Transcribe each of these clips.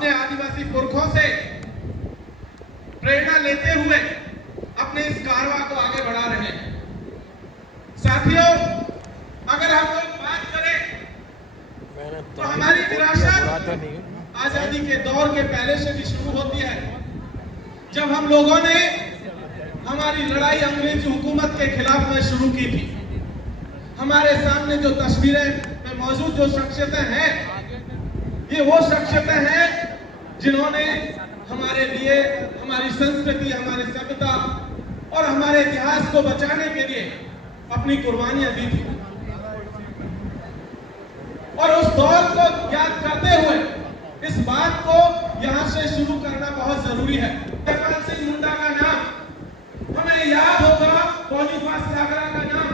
अपने आदिवासी पुरखों से प्रेरणा लेते हुए अपने इस कारवा को आगे बढ़ा रहे हैं। साथियों, अगर हम लोग बात करें तो हमारी विरासत आजादी के दौर के पहले से भी शुरू होती है, जब हम लोगों ने हमारी लड़ाई अंग्रेजी हुकूमत के खिलाफ में शुरू की थी। हमारे सामने जो तस्वीरें में मौजूद जो शख्सियतें हैं, ये वो शख्सियतें हैं जिन्होंने हमारे लिए हमारी संस्कृति, हमारी सभ्यता और हमारे इतिहास को बचाने के लिए अपनी कुर्बानियां दी थी। और उस दौर को याद करते हुए इस बात को यहां से शुरू करना बहुत जरूरी है। जयपाल सिंह मुंडा का नाम हमें याद होगा, बॉनीफास सागरा का नाम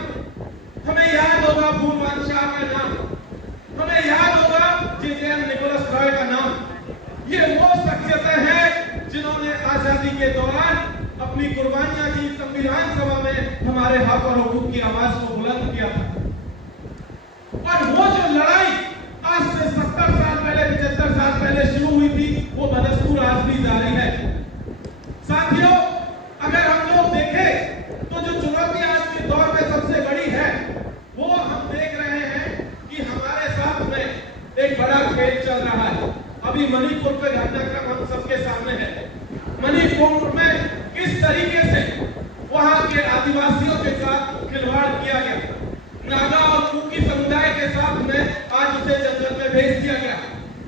हमें याद होगा, फूलवान शाह का नाम हमें याद होगा, जे.जे.एम. निकोलस रॉय का नाम। ये वो शख्सियतें हैं जिन्होंने आजादी के दौरान अपनी कुर्बानियां दी, संविधान सभा में हमारे हक और हुकूक की आवाज को बुलंद किया था। और वो जो लड़ाई आज से 70 साल पहले, 75 साल पहले शुरू हुई थी, वो बदस्तूर आज भी जारी है। साथियों, अगर हम लोग देखें तो जो चुनौती आज के दौर में सबसे बड़ी है, वो हम देख रहे हैं कि हमारे साथ में एक बड़ा खेल चल रहा है। अभी मणिपुर का घटनाक्रम हम सबके सामने है। मणिपुर में किस तरीके से वहां के आदिवासियों के साथ खिलवाड़ किया गया, नागा और कुकी समुदाय के साथ में आज उसे जंगल में भेज दिया गया,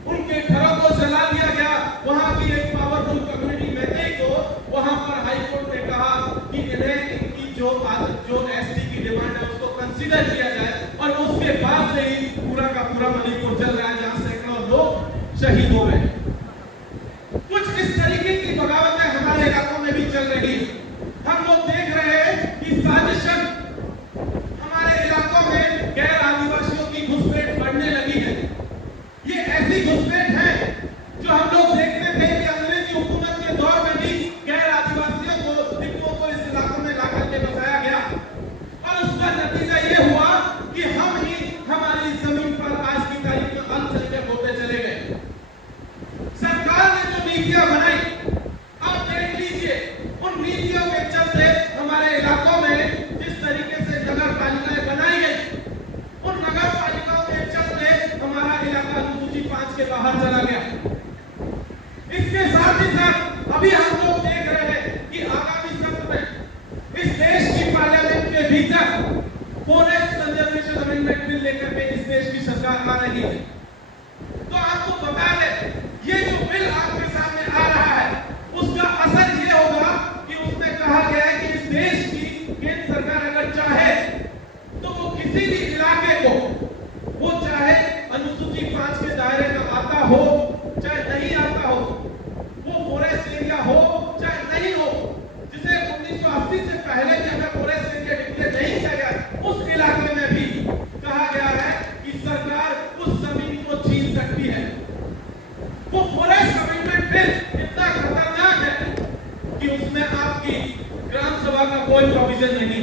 उनके घरों को जला दिया गया। वहां की एक पावरफुल कम्युनिटी मैते को वहां पर हाई कोर्ट ने कहा कि इन्हें इनकी जो एसटी की डिमांड है उसको कंसीडर किया जाए, और उसके बाद से ही पूरा का पूरा मणिपुर चल रहा है, जहां सैकड़ों लोग शहीद हो गए। कुछ इस तरीके की बगावतें हमारे इलाकों में भी चल रही है। हम लोग देख रहे हैं कि साजिशन हमारे इलाकों में गैर आदिवासियों की घुसपैठ बढ़ने लगी है। ये ऐसी घुसपैठ है जो हम लोग देखते थे कि अंग्रेजी हुकूमत के दौर में भी गैर आदिवासियों को, दिक्कुओं को इस इलाकों में लाकर के बसाया गया, और उसका नतीजा ये हुआ कि हम ही हमारी जमीन पर आज की तारीख में अल्पसंख्यक होते चले गए। सरकार ने जो नीतियां बनाई, आप देख लीजिए, उन नीतियों के चलते हमारे इलाकों में जिस तरीके से नगर पालिकाएं बनाई गई, उन नगर पालिकाओं के चलते हमारा इलाका अनुसूची 5 के बाहर चला गया। इसके साथ ही साथ अभी हम लोग देख रहे हैं कि आगामी सत्र में इस देश की पार्लियामेंट के भीतर फॉरेस्ट कंजर्वेशन अमेंडमेंट बिल लेकर के इस देश की सरकार आ रही है। तो आपको बता दें, ये जो बिल आपके सामने आ रहा है, उसका असर ये होगा कि उसमें कहा गया है कि इस देश की केंद्र सरकार अगर चाहे तो वो किसी भी इलाके को, वो चाहे अनुसूची 5 के दायरे में आता हो चाहे नहीं आता हो, वो फॉरेस्ट एरिया हो चाहे नहीं हो, जिसे 1980 से पहले भी अगर फॉरेस्ट एरिया डिक्लेयर नहीं किया गया, उस इलाके में भी कहा गया है कि सरकार उस जमीन को छीन सकती है। वो फॉरेस्ट अमेंडमेंट बिल इतना खतरनाक है कि उसमें आपकी ग्राम सभा का कोई प्रोविजन नहीं।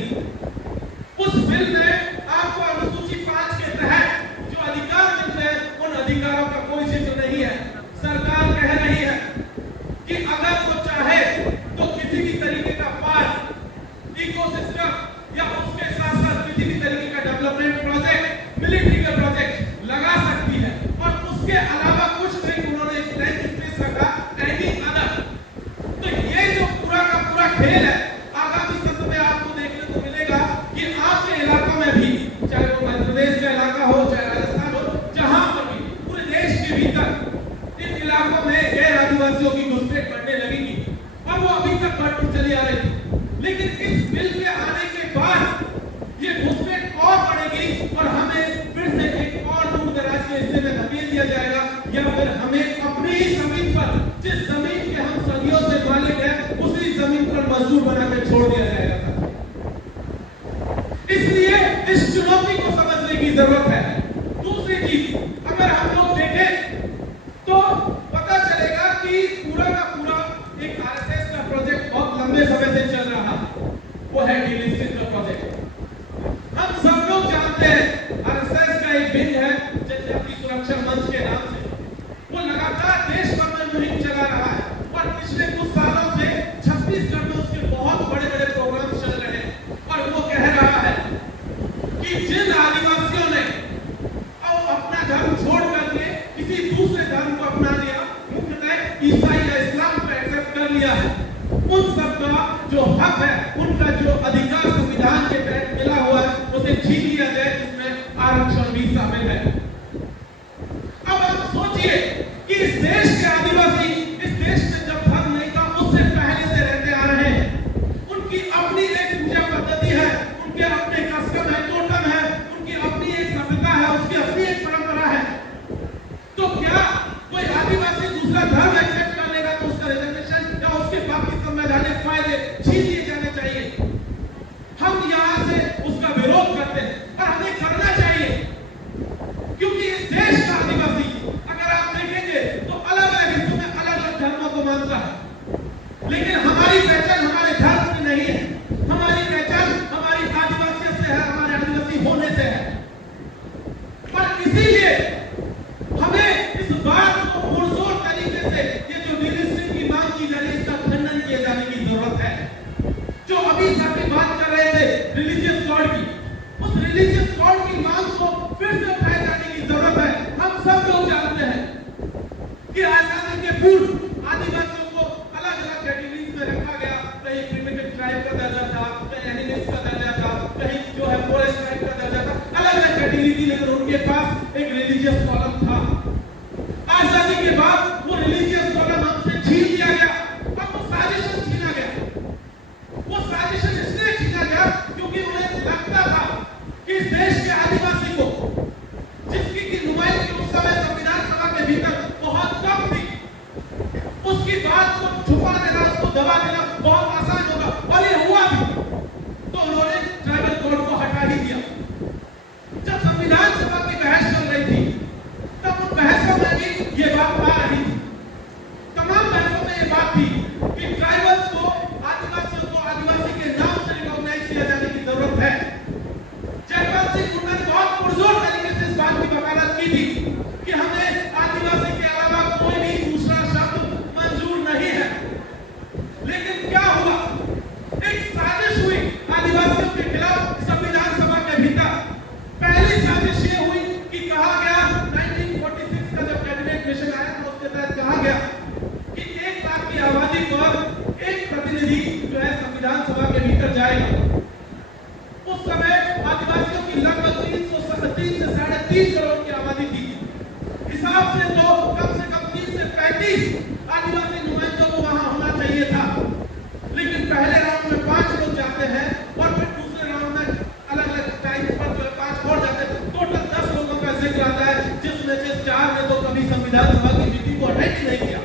उस बिल में आपको अनुसूची 5 के तहत जो अधिकार मिलते हैं, उन अधिकारों का कोई जिक्र नहीं है। सरकार कह रही है कि अगर वो चाहे तो किसी भी तरीके का पार्क, इकोसिस्टम या उसके साथ साथ किसी भी तरीके का डेवलपमेंट प्रोजेक्ट, मिलिट्री का प्रोजेक्ट लगा सकती है, और उसके अलावा कुछ नहीं उन्होंने ब्लैंक स्पेस रखा, एनी अदर। तो ये जो पूरा का पूरा खेल है, आगामी सत्र में आपको देखने को मिलेगा कि आपके इलाकों में भी, चाहे वो मध्य प्रदेश का इलाका हो चाहे राजस्थान हो, जहां पर भी पूरे देश के भीतर इन इलाकों में गैर आदिवासियों की घुसपैठ बढ़ने लगेगी, और वो अभी तक बढ़ती चली आ रही थी। लेकिन इस बिल के आने के बाद ये घुसपैठ और बढ़ेगी, और हमें फिर से एक और दूर दराज के हिस्से में धकेल दिया जाएगा, या फिर हमें अपनी ही जमीन पर, जिस जमीन के हम सदियों से मालिक हैं, उसी जमीन पर मजदूर बनाकर छोड़ दिया जाएगा। इसलिए इस चुनौती को समझने की जरूरत है। दूसरी चीज, अगर हम लोग देखें तो पता चलेगा कि पूरा का पूरा एक आरएसएस का प्रोजेक्ट बहुत लंबे समय से चल रहा है, वो है डीलिस्टिंग का प्रोजेक्ट। हम सब लोग जानते हैं आरएसएस का एक विंग है जनजाति सुरक्षा मंच के नाम से, वो लगातार देश भर में सोचिए कि इस देश के आदिवासी इस देश में जब धर्म नहीं था उससे पहले से रहते आ रहे हैं। उनकी अपनी एक पूजा पद्धति है, उनके अपने कस्टम है, टोटम है, उनकी अपनी एक सभ्यता है, उसकी अपनी एक परंपरा है। तो क्या कोई आदिवासी दूसरा धर्म एक्सेप्ट कर लेगा तो उसका रिजर्वेशन या उसके बाकी संवैधानिक फायदे छीन लिए जाने चाहिए? हम यहाँ से उसका विरोध करते हैं और हमें करना चाहिए, क्योंकि इस देश का आदिवासी अगर आप देखेंगे तो अलग अलग हिस्सों में अलग अलग धर्मों को मानता है, लेकिन हमारी पहचान हमारे धर्म से नहीं है। हमारी पहचान हमारी आदिवासियत से है, हमारे आदिवासी होने से है। पर इसीलिए हमें इस बात को पुरजोर तरीके से ये जो डिलिस्टिंग की मांग की जा रही है इसका खंडन किए जाने की जरूरत है। जो अभी साथी बात कर रहे थे रिलीजियस कॉड की, उस रिलीजियस कॉड की मांग को फिर से उठाए जाने की जरूरत है। हम सब लोग जानते हैं कि आजादी के पूर्व आदिवासियों को अलग अलग कैटेगरीज में रखा गया। कहीं प्रिमिटिव ट्राइब का दर्जा था, कहीं एनिमल्स का दर्जा था, कहीं जो है फॉरेस्ट ट्राइब का दर्जा था, अलग अलग कैटेगरी थी, लेकिन उनके पास एक रिलीजियस कॉलम था। आजादी के बाद वो रिलीजियस कॉलम हमसे छीन लिया गया। अब वो साजिश छीना गया। वो साजिश इसलिए छीना गया क्योंकि उन्हें लगता था कि इस देश के आदिवासी को, जिसकी की नुमाइंदगी उस समय संविधान सभा के भीतर बहुत कम थी, उसकी बात को छुपा देना, उसको दबा देना बहुत आसान होगा, और ये हुआ भी। तो उन्होंने ट्राइबल कोड को हटा ही दिया। जब संविधान सभा की बहस चल रही थी तब उन बहसों में भी ये बात आ रही थी। तमाम बहसों में ये बात थी कि ट्राइबल्स को, आदिवासियों को आदिवासी के नाम से रिकॉग्नाइज किया जाने की जरूरत है। जयपाल सिंह हुड्डा ने बहुत पुरजोर तरीके से इस बात की वकालत की थी कि हमें आदिवासी के अलावा कोई भी दूसरा शब्द मंजूर नहीं है। लेकिन क्या हुआ? एक साजिश हुई आदिवासियों के खिलाफ संविधान सभा के भीतर। पहली साजिश ये हुई कि कहा गया 1946 का जब कैबिनेट मिशन आया था उसके तहत कहा गया कि 1 लाख की आबादी पर एक प्रतिनिधि जो है संविधान सभा के भीतर जाएगा। उस समय आदिवासियों की लगभग 3 से 3.5 करोड़ की आबादी थी। हिसाब से तो कम से कम 30 से 35 आदिवासी नुमाइंदों को वहां होना चाहिए था। लेकिन पहले राउंड में 5 लोग जाते हैं और फिर दूसरे राउंड में अलग अलग टाइम पर 5 और जाते हैं। टोटल 10 लोगों का जिक्र आता है, जिसमें से 4 ने तो कभी संविधान सभा की मीटिंग को अटेंड ही नहीं किया,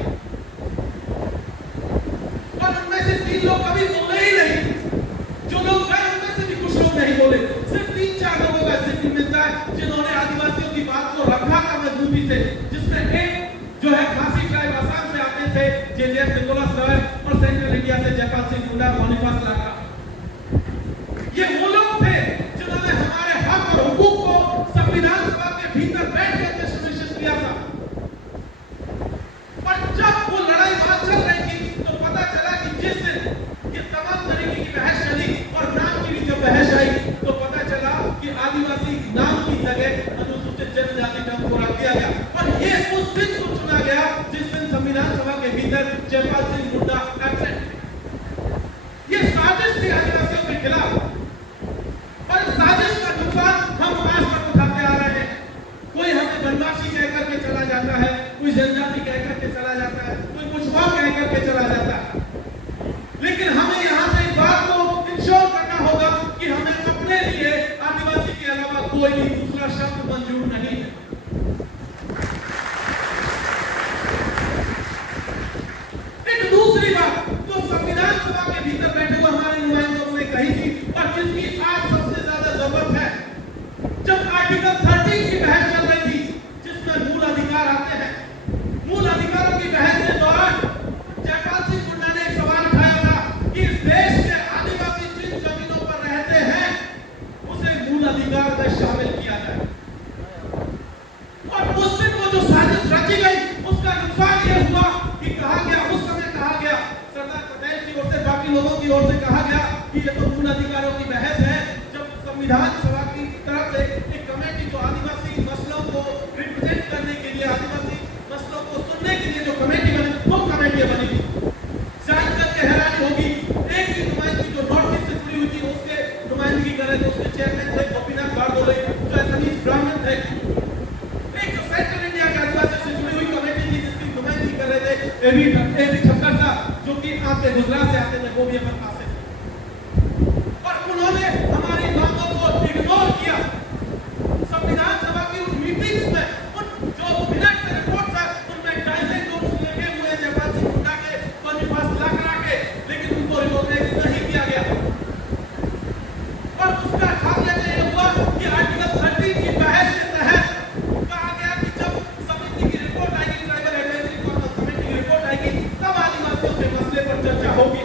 और उनमें से 3 लोग कभी बोले ही नहीं। जो लोग गए उनमें से भी कुछ लोग नहीं बोले। सिर्फ 3-4 लोगों का जिक्र मिलता है जिन्होंने आदिवासियों की बात को रखा था मजबूती से, जिसमें एक जो है खासी ट्राइब असम से आते थे, जेजेएफ निकोलस रॉय, और सेंट्रल इंडिया से जयपाल सिंह हुड्डा, मोनिफास लाका। ये वो लोग थे जिन्होंने हमारे हक और हुकूक को संविधान सभा के भीतर बैठ कर सुनिश्चित किया था। पर जब वो लड़ाई वहां चल रही थी तो पता चला कि जिस दिन ये तमाम तरीके की बहस चली और नाम की भी जब बहस आई तो पता चला कि आदिवासी नाम की जगह अनुसूचित जनजाति टर्म को रख दिया गया। और ये उस दिन को चुना गया जिस दिन संविधान सभा के भीतर जयपाल सिंह हुड्डा एब्सेंट थे। ये साजिश थी आदिवासियों के खिलाफ, और साजिश का नुकसान हम आज तक उठाते आ रहे हैं। कोई हमें बनवासी कह करके चला जाता है, कोई जनजाति कह करके चला जाता है, कोई कुछवा कह करके चला जाता है। लेकिन हमें यहाँ से इस बात को इंश्योर करना होगा कि हमें अपने लिए आदिवासी के अलावा कोई भी दूसरा शब्द मंजूर नहीं है। एक दूसरी बात जो संविधान सभा के भीतर बैठे हुए हमारे नुमाइंदों ने कही थी और जिसकी आज सबसे ज्यादा जरूरत है, जब आर्टिकल 13 की बहस चल रही थी जिसमें मूल अधिकार आते हैं, मूल अधिकारों की बहस के दौरान जयपाल सिंह हुड्डा ने एक सवाल उठाया था कि इस देश के आदिवासी जिन जमीनों पर रहते हैं उसे मूल अधिकार में शामिल किया जाए। और उस दिन वो जो साजिश रची गई उसका नुकसान ये हुआ कि कहा गया, उस समय कहा गया, सरदार पटेल की ओर से, बाकी लोगों की ओर से कहा गया कि ये तो मूल अधिकारों की बहस है। जब संविधान सभा की तरफ से एक कमेटी जो आदिवासी मसलों को रिप्रेजेंट करने के लिए, आदिवासी मसलों को सुनने के लिए जो कमेटी बनी, वो कमेटी बनी थी। जान करके हैरानी होगी, एक ही नुमाइंदगी जो नॉर्थ ईस्ट से जुड़ी हुई थी उसके नुमाइंदगी कर रहे थे, उसके चेयरमैन थे गोपीनाथ बारदोले, जो असमीज ब्राह्मण थे। एक जो सेंट्रल इंडिया के आदिवासी से जुड़ी हुई एबी ठक्कर साहब जो कि आपके गुजरात से आते थे, वो भी हमारे पास है और उन्होंने हमारी मांगों को इग्नोर किया। संविधान सभा की उन मीटिंग्स में उन जो मिनट से रिपोर्ट है उनमें डाइजेंट नोट्स लगे हुए जयपाल सिंह हुड्डा के 25 लाख करा के, लेकिन उनको रिकॉग्नाइज नहीं किया गया। और उसका खामियाजा ये हुआ कि आर्टिकल 30 की बहस के तहत कहा गया कि जब समिति की रिपोर्ट आएगी, ट्राइबल एडवाइजरी कमेटी की रिपोर्ट आएगी, तब आदिवासियों के मसले पर चर्चा होगी।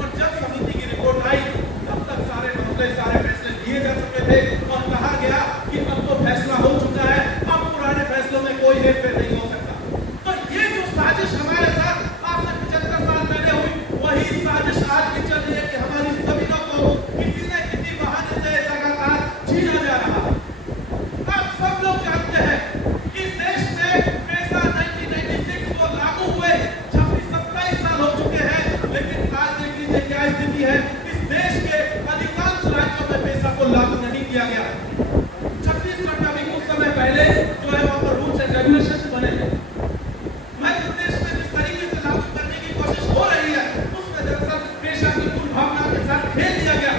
और जब समिति की रिपोर्ट आई तब तक सारे मामले, सारे फैसले लिए जा चुके थे और कहा गया कि अब तो फैसला हो चुका है, अब पुराने फैसलों में कोई हेरफेर नहीं हो सकता। तो ये जो साजिश हमारे साथ आज से 75 साल पहले हुई, वही साजिश आज भी चल रही है कि हमारी जमीनों को किसी न किसी बहाने से लगातार छीना जा रहा है। आप सब लोग जानते हैं कि इस देश में पेशा 1996 को लागू हुए 26-27 साल हो चुके हैं, लेकिन आज देख लीजिए क्या स्थिति है। इस देश के अधिकांश राज्यों में पेशा को लागू नहीं किया गया। छत्तीसगढ़ में भी कुछ समय पहले जो है वहां पर रूल्स एंड रेगुलेशंस बने थे। मध्य प्रदेश में जिस तरीके से लागू करने की कोशिश हो रही है, उसमें दरअसल पेशा की कुल भावना के साथ खेल दिया गया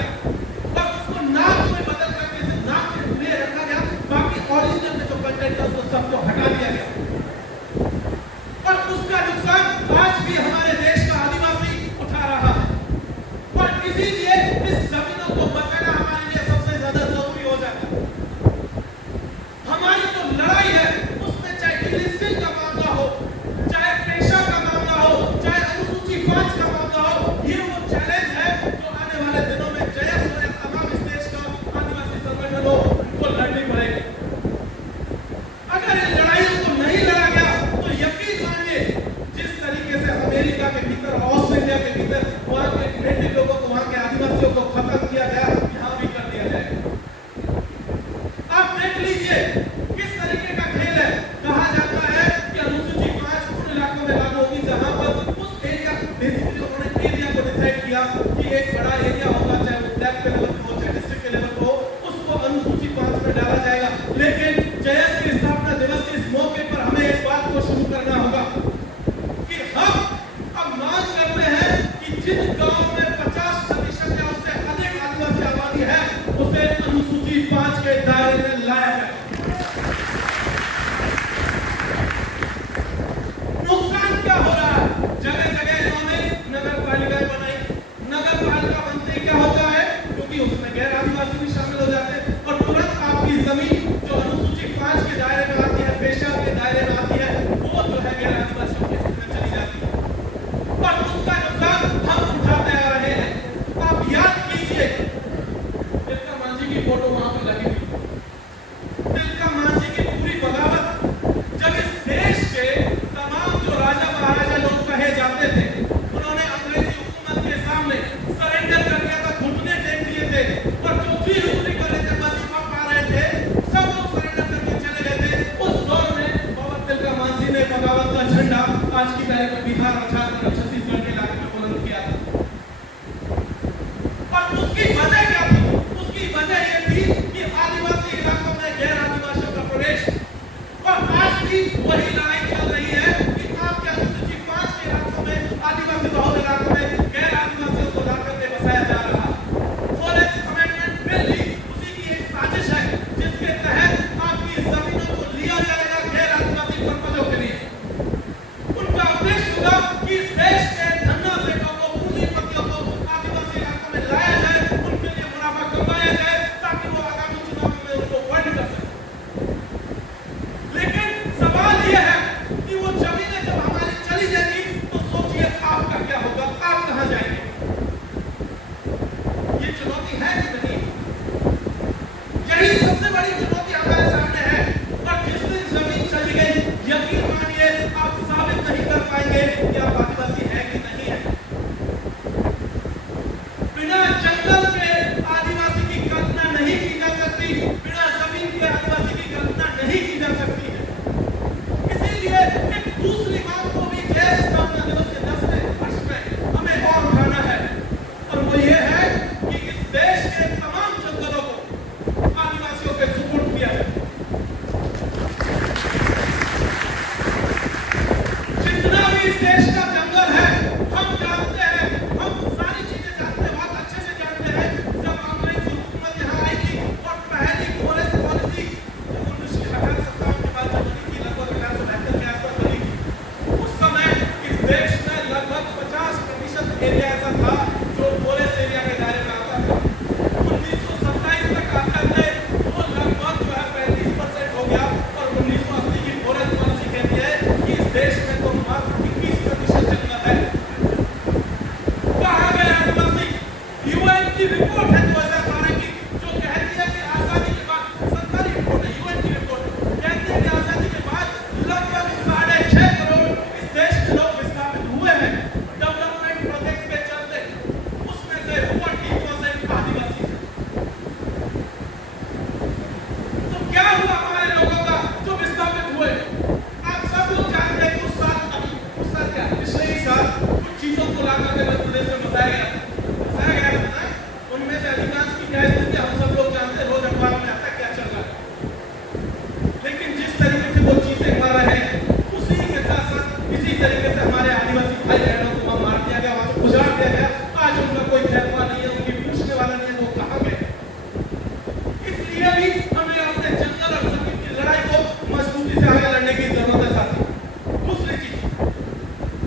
और उसको नाम में बदल करके सिर्फ नाम के लिए रखा गया, बाकी ओरिजिनल में जो कंटेंट था उसको सबको हटा दिया गया और उसका नुकसान आज भी हमारे देश का आदिवासी उठा रहा है। और इसीलिए इस जमीनों को बचाना हमारे लिए सबसे ज्यादा जरूरी हो जाता है। हमारी जो लड़ाई है उसमें चाहे डिलिस्टिंग का मामला हो, चाहे पेशा का मामला हो, चाहे अनुसूची 5 का मामला हो, ये वो चैलेंज है जो आने वाले दिनों में जयस हो या तमाम इस देश का आदिवासी संगठनों को लड़नी पड़ेगी। अगर इन लड़ाइयों को नहीं लड़ा गया तो यकीन मानिए जिस तरीके से अमेरिका के भीतर, ऑस्ट्रेलिया के भीतर वहां के नेटिव लोगों को, वहां के आदिवासियों को खत्म किया गया, यहाँ भी कर दिया जाएगा। आप देख लीजिए किस तरीके का खेल है। कहा जाता है कि अनुसूची 5 उन इलाकों में लागू होगी जहां पर उस एरिया, बेसिकली उन्होंने एरिया को डिसाइड किया कि एक बड़ा एरिया होगा, चाहे वो ब्लॉक के लेवल पर हो, चाहे डिस्ट्रिक्ट के लेवल पर हो, उसको अनुसूची 5 में डाला जाएगा। लेकिन जयस के स्थापना दिवस के इस मौके पर हमें इस बात को शुरू करना होगा कि हम अब मांग करते हैं कि जिन गांवों में 50% या उससे अधिक आदिवासी आबादी है उसे अनुसूची 5 के दायरे में लाया जाए। नुकसान क्या हो रहा है? जगह जगह इन्होंने नगर पालिकाएं बनाई। नगर पालिका बनते क्या होता है, क्योंकि उसमें गैर आदिवासी भी शामिल हो जाते हैं और तुरंत आपकी जमीन जो अनुसूची 5 के दायरे में आती है, पेशा के दायरे में आती है, वो जो है गैर आदिवासियों के हिस्से में चली जाती है और उसका नुकसान हम उठाते आ रहे हैं। आप याद कीजिए तिलका मांझी की फोटो वहां पर लगी हुई। तिलका मांझी की पूरी बगावत जब इस देश के तमाम जो राजा महाराजा लोग कहे जाते थे, उन्होंने अंग्रेजी हुकूमत के सामने सरेंडर कर दिया था, घुटने टेक दिए थे और जो भी रुकनी कर रहे थे, वजीफा पा रहे थे, सब लोग सरेंडर करके चले गए थे। उस दौर में बाबा तिलका मांझी ने बगावत का झंडा आज की तारीख में बिहार और झारखंड और छत्तीसगढ़ के इलाके में बुलंद किया था। और उसकी वजह क्या थी? उसकी वजह ये थी कि आदिवासी इलाकों में गैर आदिवासियों का प्रवेश, और आज भी वही लड़ाई चल रही है कि आपके अनुसूची 5 के इलाकों में, आदिवासी बहुल इलाकों में गैर आदिवासियों को लाकर के बसाया जा रहा है। फॉरेस्ट अमेंडमेंट बिल भी उसी की एक साजिश है जिसके तहत आपकी जमीनों को लिया जाएगा गैर आदिवासी पर्पजों के लिए। उनका उद्देश्य होगा कि इस देश के धन्ना सेठों को, पूंजीपतियों को आदिवासी इलाकों में लाया जाए, उनके लिए मुनाफा कमाया जाए ताकि वो आगामी चुनाव में उनको फंड कर सके। लेकिन सवाल यह है देश में तो मात्र 21% जंगल है। कहा गया आदिवासी, यूएन की रिपोर्ट है 2012 की, जो कहती है कि आजादी के बाद, सरकारी रिपोर्ट है, यूएन की रिपोर्ट कहती है कि आजादी के बाद लगभग 6.5 करोड़ इस देश के लोग विस्थापित हुए हैं डेवलपमेंट प्रोजेक्ट के चलते। उसमें से 40% आदिवासी हैं। तो क्या हुआ हमारे लोगों का जो विस्थापित हुए? आप सब लोग जानते हैं कि उस साल क्या पिछले ही साल कुछ चीजों को लाकर के मध्य प्रदेश में बताया गया था। उनमें से अधिकांश की क्या स्थिति हम सब लोग जानते हैं, रोज अखबार में आता है क्या चल रहा है। लेकिन जिस तरीके से वो चीजें कर रहे हैं, उसी के साथ साथ इसी तरीके से हमारे आदिवासी भाई बहनों को वहां मार दिया गया, वहां से उजाड़ दिया गया। आज उनका कोई खैरवा नहीं है, उनकी पूछने वाला नहीं है वो कहां गए। इसलिए भी हमें अपने जंगल और जमीन की लड़ाई को मजबूती से आगे लड़ने की जरूरत है साथी। दूसरी चीज,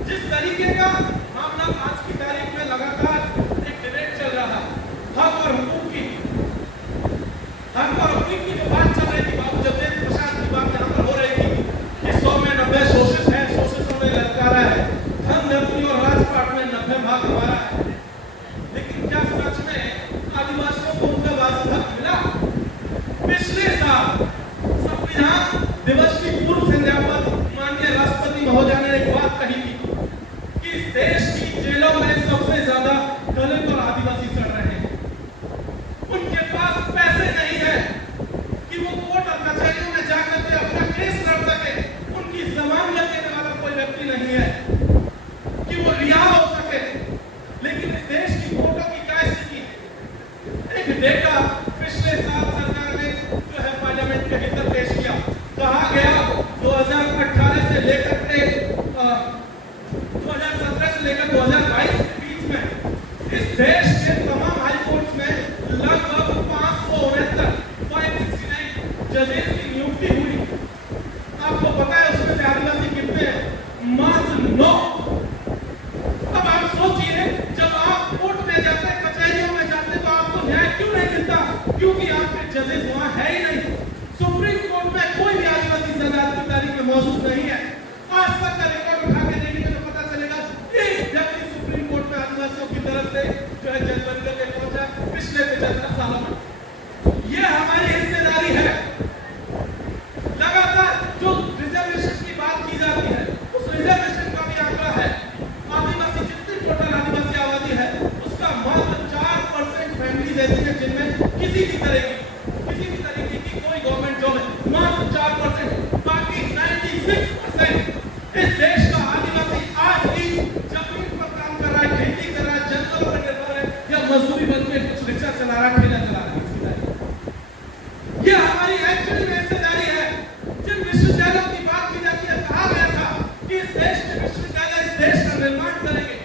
जिस तरीके का मामला आज की तारीख में लगातार एक डिबेट चल रहा है, हक और हुकूक की, हक और हुकूक की जो बात चल रही थी, बाबू जगदेव प्रसाद की बात यहाँ पर हो रही थी कि 100 में 90 शोषित है, शोषितों में ललकारा है, धन धरती और राजपाट में 90 भाग हमारा है। लेकिन क्या सच में आदिवासियों को उनका वाजिब हक मिला? पिछले साल संविधान दिवस की पूर्व संध्या पर माननीय राष्ट्रपति महोदय ने एक बात कही थी कि इस देश की जेलों में सबसे ज्यादा दलित और आदिवासी सड़ रहे हैं। उनके पास पैसे नहीं है कि वो कोर्ट और कचहरियों में जाकर के अपना केस लड़ सके। उनकी जमानत देने वाला कोई व्यक्ति नहीं है कि वो रिहा हो सके। लेकिन इस देश की कोर्टों की क्या स्थिति है? एक डेटा पिछले साल सरकार ने जो है पार्लियामेंट के भीतर पेश किया। कहा गया 2018 से लेकर के 2017 से लेकर 2022 के बीच में इस देश के तमाम हाई कोर्ट्स में लगभग 569 जजेस की नियुक्ति हुई। आपको पता है उसमें से आदिवासी कितने हैं? मात्र 9। अब आप सोचिए, जब आप कोर्ट में जाते हैं, कचहरियों में जाते हैं, तो आपको न्याय क्यों नहीं मिलता? क्योंकि आपके जजेस वहां है ही नहीं। सुप्रीम कोर्ट में कोई भी आदिवासी जज आज की तारीख में मौजूद नहीं है। आज तक का रिकॉर्ड उठा के देखेंगे तो पता चलेगा एक व्यक्ति सुप्रीम कोर्ट में आदिवासियों की तरफ से जो है जज बनकर के पहुंचा पिछले 75 सालों में। ये हमारी हिस्सेदारी है। लगातार जो रिजर्वेशन की बात की जाती है, उस रिजर्वेशन का भी आंकड़ा है। आदिवासी जितनी टोटल आदिवासी आबादी है, उसका मात्र 4% फैमिली ऐसी है जिनमें किसी भी तरीके की कोई गवर्नमेंट जॉब है। मात्र 4%। बाकी 96% इस देश का आदिवासी आज भी जमीन पर काम कर रहा है, खेती कर रहा है, जंगलों पर निर्भर है, या मजदूरी बन के कुछ रिक्शा चला रहा है, ठेला चला रहा है। ये हमारी एक्चुअली में हिस्सेदारी है। जिन विश्वविद्यालयों की बात की जाती है, कहा गया था कि इस देश के विश्वविद्यालय इस देश का निर्माण करेंगे,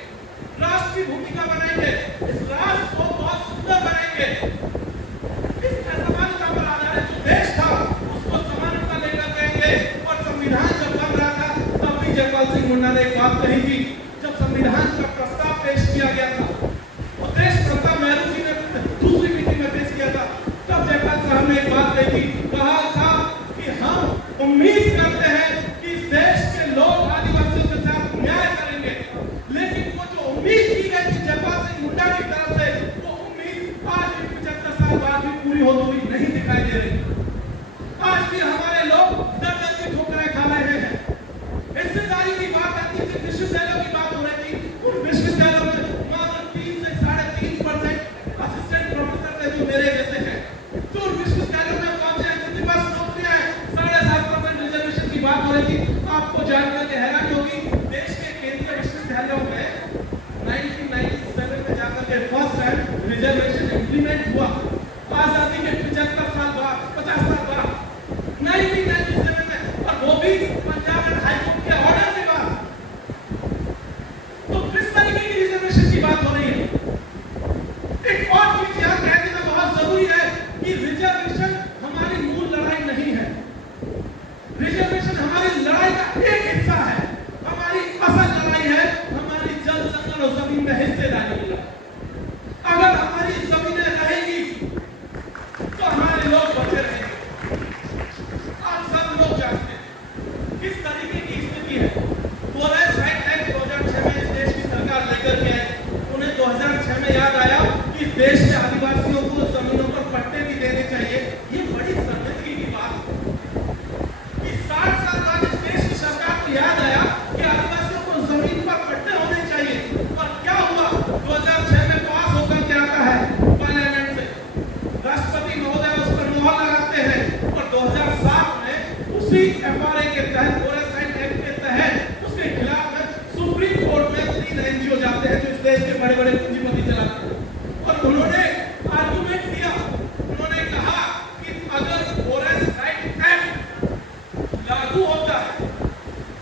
राष्ट्र की भूमिका बनाएंगे, इस राष्ट्र को बहुत सुंदर बनाएंगे। इस समानता पर आधारित जो देश था उसको समानता लेकर गएंगे। और संविधान जब बन रहा था तब भी जयपाल सिंह मुंडा ने एक बात कही थी। जब संविधान का प्रस्ताव पेश किया गया था, वो देश प्रस्ताव नेहरू जी ने दूसरी मीटिंग में पेश किया था, तब जयपाल साहब ने एक बात कही थी। कहा था कि हम उम्मीद करते हैं कि इस देश के लोग आदिवासियों के साथ न्याय करेंगे। लेकिन वो जो उम्मीद की गई थी जयपाल सिंह मुंडा की तरफ से, वो उम्मीद आज भी 75 साल बाद भी पूरी होती हुई नहीं दिखाई दे रही। आज भी हमारे लोग दर्द की ठोकरें खा रहे हैं। हिस्सेदारी की बात आती थी, विश्वविद्यालयों की बात हो रही थी। उन विश्वविद्यालयों में मात्र 3 से 3.5% असिस्टेंट प्रोफेसर थे जो मेरे जैसे हैं। जो विश्वविद्यालयों में पहुंचे हैं, जिनके पास नौकरियां हैं, 7.5% रिजर्वेशन की बात हो रही थी। आपको जानकर के हैरानी होगी, देश के केंद्रीय विश्वविद्यालयों में 1997 में जाकर के फर्स्ट टाइम रिजर्वेशन इंप्लीमेंट हुआ। आजादी के 75 साल बाद, 50 साल बाद 1997 में, और वो भी पंजाब एंड हाई कोर्ट के ऑर्डर के बाद। तो किस तरीके की रिजर्वेशन की बात हो रही है? एक और चीज यहाँ कह देना बहुत जरूरी है कि रिजर्वेशन हमारी मूल लड़ाई नहीं है। रिजर्वेशन हमारी लड़ाई का एक हिस्सा है। हमारी असल लड़ाई है हमारी जल, जंगल और जमीन में हिस्सेदारी की लड़ाई। अगर हमारी जमीनें रहेंगी तो हमारे लोग बचे रहेंगे। आप सब है। फॉरेस्ट राइट एक्ट 2006 में इस देश की सरकार लेकर के आई। उन्हें 2006 में याद आया कि इस देश के आदिवासियों को जमीनों पर पट्टे भी देने चाहिए। ये बड़ी शर्मिंदगी की बात है कि 60 साल बाद इस देश की सरकार को याद आया कि आदिवासियों को जमीन पर पट्टे होने चाहिए। और क्या हुआ? 2006 में पास होकर क्या आता है पार्लियामेंट से, राष्ट्रपति महोदय उस पर मुहर लगाते हैं और 2007 में उसी एफआरए के तहत, फॉरेस्ट राइट एक्ट के तहत, उसके खिलाफ में सुप्रीम कोर्ट में 3 एनजीओ जाते हैं जो इस देश के बड़े बड़े पूंजीपति चलाते हैं और उन्होंने आर्गुमेंट दिया। उन्होंने कहा कि अगर फॉरेस्ट राइट एक्ट लागू होता है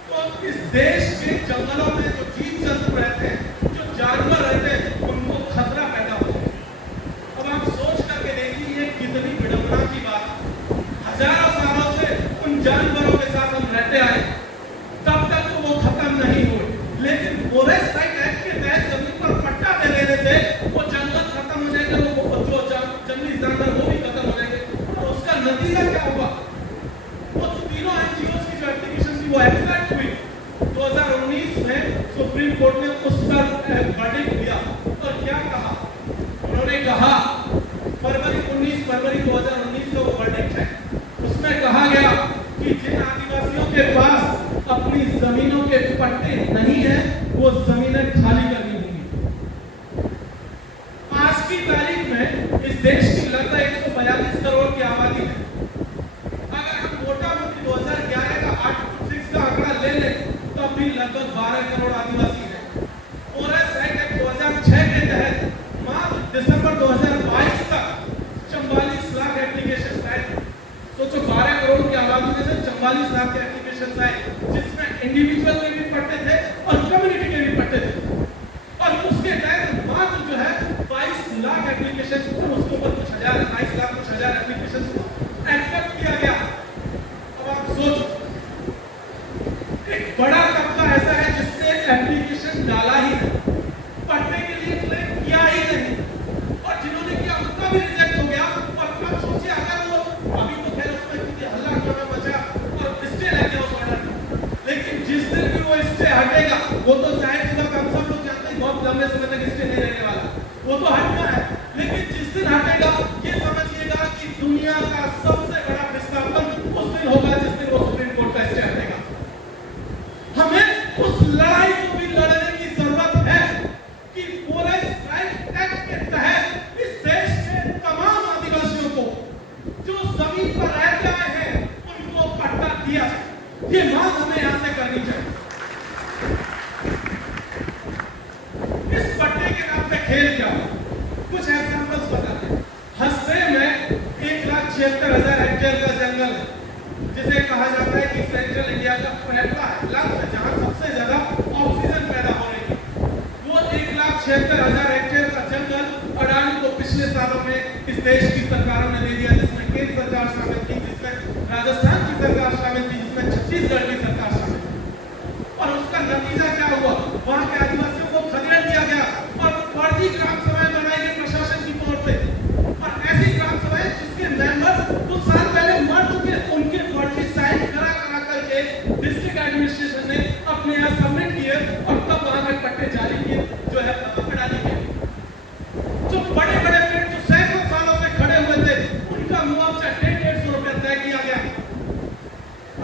तो इस देश के जंगलों में जो जीव जंतु रहते हैं, जो जानवर रहते हैं, उनको खतरा पैदा होता है। अब आप सोच करके देखिए ये कितनी विडंबना की बात है। हजारों सालों से उन जानवरों के साथ हम रहते आए, तब तक तो वो खत्म नहीं हुए, लेकिन फॉरेस्ट राइट एक्ट के तहत जमीन पर पट्टा दे देने से वो जंगल खत्म हो जाएंगे, वो जो जंगली जानवर वो भी खत्म हो जाएंगे। और उसका नतीजा क्या हुआ? वो तीनों एनजीओ की जो एप्लीकेशन थी वो एक्सेप्ट हुई। 2019 में सुप्रीम कोर्ट ने उस पर वर्डिक्ट दिया और क्या कहा? उन्होंने कहा फरवरी 2019 का वो वर्डिक्ट है, उसमें कहा गया कि जिन आदिवासियों के पास अपनी जमीनों के पट्टे नहीं है वो जमीनें खाली करनी होंगी। आज की तारीख में इस देश की लगभग 142 करोड़ की आबादी है। अगर हम मोटा मोटी 2011 का 8.6 का आंकड़ा ले लें तो अभी लगभग 12 करोड़ आदिवासी हैं। फॉरेस्ट राइट एक्ट 2006 के तहत मात्र दिसंबर 2022 तक 44 लाख एप्लीकेशन आए। सोचो 12 करोड़ की आबादी में से 44 लाख के एप्लीकेशन आए, जिसमें इंडिविजुअल के भी पट्टे थे और कम्युनिटी के भी पट्टे थे। और उसके तहत मात्र जो है 22 लाख एप्लीकेशन को, उसके ऊपर कुछ हजार, 22 लाख कुछ हजार एप्लीकेशन को एक्सेप्ट किया गया। अब आप सोचो एक बड़ा तबका ऐसा है जिसने एप्लीकेशन डाला ही नहीं, पढ़ने के लिए क्लेम किया ही नहीं, और जिन्होंने किया उनका भी रिजेक्ट हो गया। और अब सोचिए अगर वो अभी तो खैर उसमें क्योंकि हल्ला करना बचा और स्टे लग गया उस ऑर्डर में, लेकिन जिस दिन भी वो स्टे हटेगा, वो तो जाहिर सी बात हम सब लोग जानते हैं बहुत लंबे समय तक स्टे नहीं रहने वाला, वो तो हटना है। लेकिन जिस दिन हटेगा ये समझिएगा कि दुनिया का सबसे बड़ा विस्थापन उस दिन होगा जिस दिन वो सुप्रीम कोर्ट का स्टे हटेगा। हमें उस लड़ाई को भी लड़ने की जरूरत है कि फॉरेस्ट राइट एक्ट के तहत इस देश के तमाम आदिवासियों को जो जमीन पर रहते आए हैं उनको पट्टा दिया जाए। ये मांग हमें यहां से करनी चाहिए। इस पट्टे के नाम पे खेल क्या है? कुछ एग्जांपल्स बताते हैं। हसदे में 1,76,000 हेक्टेयर का जंगल है, जिसे कहा जाता है कि सेंट्रल इंडिया का पहला लक्ष्य है जहां सबसे ज्यादा ऑक्सीजन पैदा हो रही है। वो 1,76,000 हेक्टेयर का जंगल अडानी को पिछले सालों में इस देश की सरकारों ने दे दिया, जिसमें केंद्र सरकार शामिल थी, जिसमें राजस्थान की सरकार शामिल थी, जिसमें छत्तीसगढ़ की सरकार शामिल थी। और उसका नतीजा क्या हुआ? वहां के आदिवासियों को खदेड़ दिया गया और फर्जी ग्राम सभाएं बनाई गई प्रशासन की तौर पे, और ऐसी ग्राम सभाएं जिसके मेंबर्स कुछ साल पहले मर चुके, उनके फर्जी साइन करा करके डिस्ट्रिक्ट एडमिनिस्ट्रेशन ने अपने यहाँ सबमिट किए और तब वहां के पट्टे जारी किए जो है अडानी के। जो बड़े बड़े पेड़ जो सैकड़ों सालों से खड़े हुए थे उनका मुआवजा 150 रुपए तय किया गया।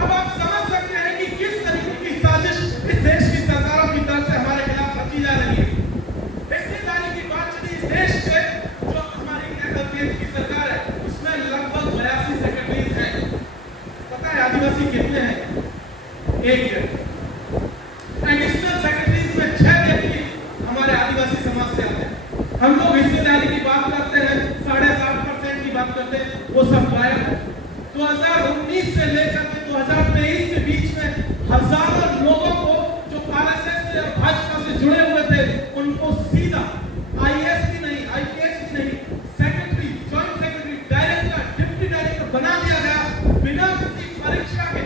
अब आप समझ सकते हैं कि किस तरीके की साजिश इस देश की सरकारों की तरफ से हमारे खिलाफ रची जा रही है। हिस्सेदारी की बात चली, इस देश के जो हमारी केंद्र की सरकार है उसमें लगभग 82 सेक्रेटरीज हैं। पता है आदिवासी कितने हैं? 1 है। एडिशनल सेक्रेटरीज में 6 व्यक्ति हमारे आदिवासी समाज से आते हैं। हम लोग हिस्सेदारी की बात करते हैं, 7.5% की बात करते हैं, वो सब गायब है। 2019 से लेकर के 2023 के बीच में हजारों लोगों को जो आरएसएस से और भाजपा से जुड़े हुए थे उनको सीधा आईएएस की नहीं, आईपीएस की नहीं, secretary, joint secretary, director, deputy director बना दिया गया बिना किसी परीक्षा के,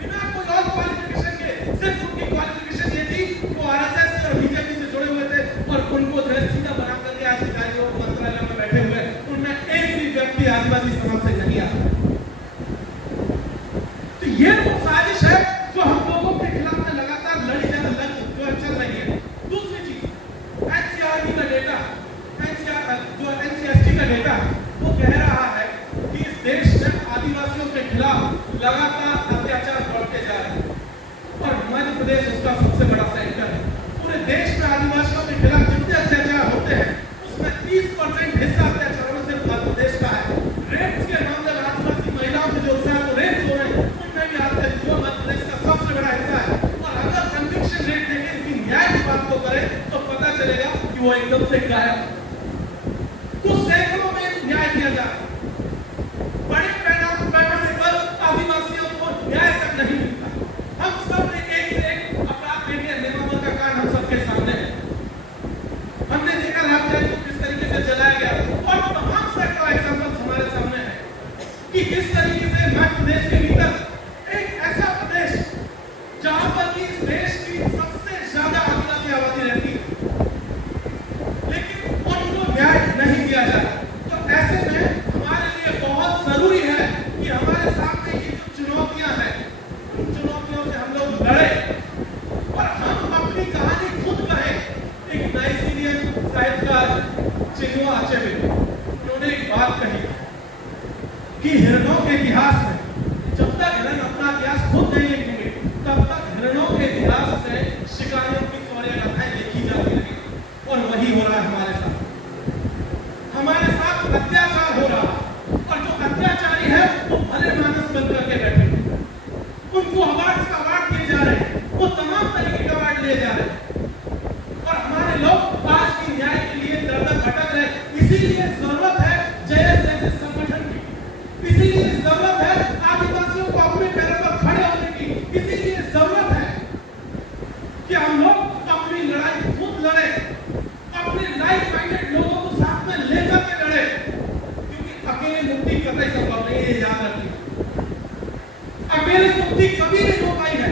बिना कोई और क्वालिफिकेशन के। सिर्फ उनकी क्वालिफिकेशन ये थी वो आरएसएस से और बीजेपी से जुड़े हुए थे और उनको जो है सीधा बना करके आज अधिकारियों मंत्रालय में बैठे हुए। उनमें एक भी व्यक्ति आदिवासी समाज से नहीं आता। आपको करें तो पता चलेगा कि वो एकदम से गायब। कुछ सैकड़ों में न्याय किया जा रहा है, बड़े पैमाने पर आदिवासियों को न्याय तक नहीं मिलता। हम सब ने एक से एक अपराध देखे, नियमावली का कारण हम सबके सामने है। हमने देखा रामचरित को किस तरीके से जलाया गया और तमाम सैकड़ों एग्जाम्पल्स हमारे सामने है कि किस तरीके से मध्य प्रदेश के भीतर एक ऐसा प्रदेश जहां पर कि इस देश की सबसे ज्यादा आदिवासी आबादी रहती है, लेकिन उनको न्याय नहीं दिया जा रहा। तो ऐसे में हमारे लिए बहुत जरूरी है कि हमारे सामने ये जो चुनौतियां हैं, उन चुनौतियों से हम लोग लड़े और हम अपनी कहानी खुद कहें। एक नाइजीरियन साहित्यकार चिनुआ अचेबे, उन्होंने एक बात कही कि हिरणों के इतिहास में जब तक हिरण अपना इतिहास खुद नहीं लिखेंगे, तब तक हिरणों के इतिहास में शिकारियों की शौर्य गाथाएं लिखी जाती रही। और वही हो रहा है हमारे साथ। हमारे साथ अत्याचार हो रहा है और जो अत्याचारी है वो भले मानस बन करके बैठे, उनको अवार्ड दिए जा रहे हैं, वो तमाम तरीके के अवार्ड दिए जा रहे हैं और हमारे लोग आज भी न्याय के लिए दर-दर भटक रहे। इसीलिए जरूरत है जैसे संगठन की, इसीलिए जरूरत है आदिवासियों को अपने पैरों पर खड़े होने की, इसीलिए जरूरत है कि हम लोग अपनी लड़ाई खुद लड़े, अपने लाइफ माइंडेड लोगों को साथ में लेकर के लड़े, क्योंकि अकेले मुक्ति कतई संभव नहीं है। याद रखिए, अकेले मुक्ति कभी नहीं हो पाई है।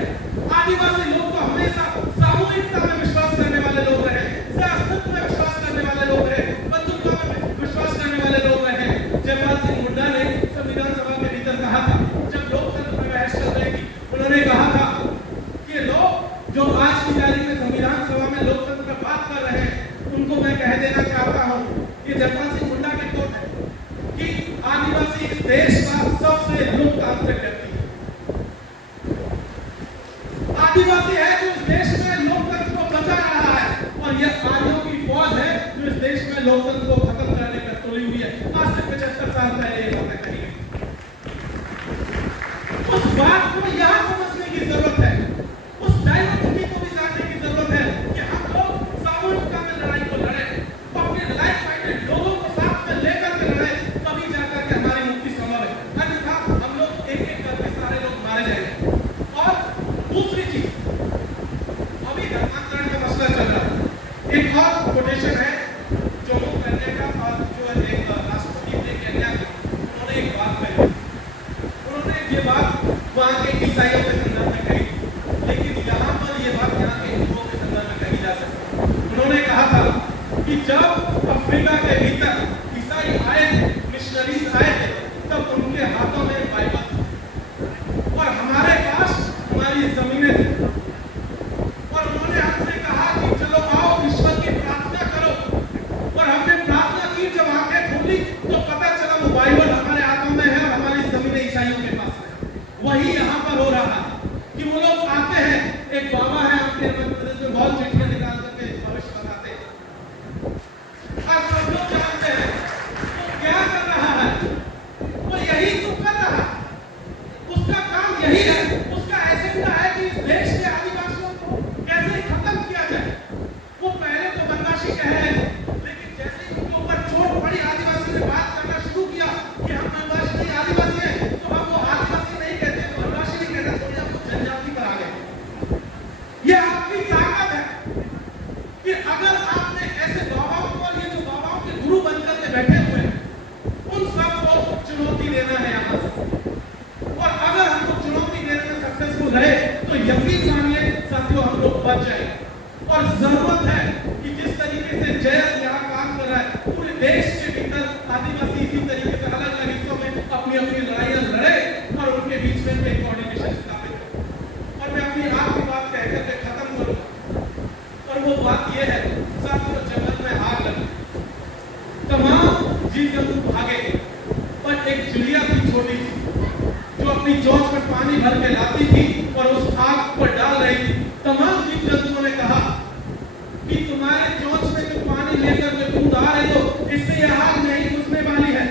आदिवासी लोग तो हमेशा सामूहिकता में विश्वास करने वाले लोग रहे, अस्तित्व में विश्वास करने वाले लोग रहे, बंधुत्व में विश्वास करने वाले लोग रहे। जयपाल सिंह मुंडा ने संविधान सभा के भीतर कहा था, जब लोकतंत्र पर बहस चल रही थी, उन्होंने कहा था कि लोग जो आज की तारीख में संविधान सभा में लोकतंत्र पर बात कर रहे हैं, उनको मैं कह देना चाहता हूं कि जयपाल सिंह मुंडा के कोट है कि आदिवासी इस देश का सबसे लोकतांत्रिक व्यक्ति है। आदिवासी है जो इस देश में लोकतंत्र को बचा रहा है और यह आर्यों की फौज है जो इस देश में लोकतंत्र को खत्म करने पर तुली हुई है। आज से 75 साल पहले ये बातें कही गई। उस बात को यहाँ समझने की जरूरत है, उस डायवर्सिटी को भी जानने की जरूरत है कि हम लोग सामूहिकता में लड़ाई को लड़े, अपने लाइफ माइंडेड लोगों को साथ में लेकर के लड़े, तभी जाकर के हमारी मुक्ति संभव है। अन्यथा हम लोग एक एक करके सारे लोग मारे जाएंगे। और दूसरी चीज, अभी धर्मांतरण का मसला चल रहा है। एक और कोटेशन है जो लोग करने का और जो एक राष्ट्रपति ने कहने का, उन्होंने एक बात कही, उन्होंने ये बात वहाँ के ईसाइयों के संदर्भ में कही, लेकिन यहाँ पर ये बात यहाँ के हिंदुओं के संदर्भ में कही जा सकती है। उन्होंने कहा था कि जब अफ्रीका के भीतर ईसाई आए थे, मिशनरीज आए थे, तब उनके हाथों में बाइबल थी और हमारे पास हमारी जमीनें थी और उन्होंने हमसे कहा कि चलो आओ ईश्वर की प्रार्थना करो। और हमने प्रार्थना की, जब आंखें खोली तो पता चला वो बाइबल हमारे हाथों में है और हमारी जमीनें ईसाइयों के पास है। वही यहाँ पर हो रहा है कि वो लोग आते हैं, एक बाबा है आपके मध्य प्रदेश में, बहुत चिट्ठियां निकाल करके भविष्य बताते हैं और सब लोग जानते हैं वो क्या कर रहा है। वो यही तो कर रहा है, उसका काम यही है, उसका एजेंडा है कि इस देश के आदिवासियों को कैसे खत्म किया जाए। वो पहले तो वनवासी कह रहे थे, लेकिन जैसे ही उनके ऊपर चोट पड़ी, आदिवासी ने बात करना शुरू किया कि हम वनवासी नहीं आदिवासी हैं, तो हम वो आदिवासी नहीं कहते, वनवासी नहीं कहते, थोड़ी हमको जनजाति पर आ गए। ये आपकी ताकत है कि अगर आपने ऐसे बाबाओं को, ये जो बाबाओं के गुरु बनकर के बैठे हुए हैं, उन सबको चुनौती देना है यहाँ से। और अगर हमको चुनौती देने में सक्सेसफुल रहे तो यकीन मानिए साथियों, हम लोग बच जाएंगे। और जरूरत है कि जिस तरीके से जयस यहाँ काम कर रहा है, पूरे देश के भीतर आदिवासी इसी तरीके से अलग अलग हिस्सों में अपनी अपनी लड़ाइयां लड़े और उनके बीच में एक कोऑर्डिनेशन स्थापित हो। और मैं अपनी आपकी बात कहकर के खत्म करूंगा, और वो बात ये है साथियों, जंगल में आग लगी, तमाम जीव जंतु भागे, पर एक चिड़िया थी छोटी सी, जो अपनी चोंच में पानी भर के लाती थी और उस आग पर डाल रही थी। तमाम जीव जंतुओं ने कहा कि तुम्हारे चोंच में जो पानी लेकर के तुम आ रहे हो, इससे यह आग नहीं बुझने वाली है।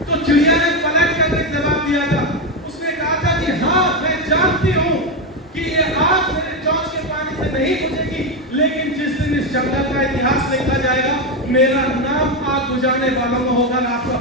तो चिड़िया ने पलट करके जवाब दिया था, उसने कहा था कि हाँ, मैं जानती हूँ कि ये आग मेरे चोंच के पानी से नहीं जाने वालों में होगा लाखों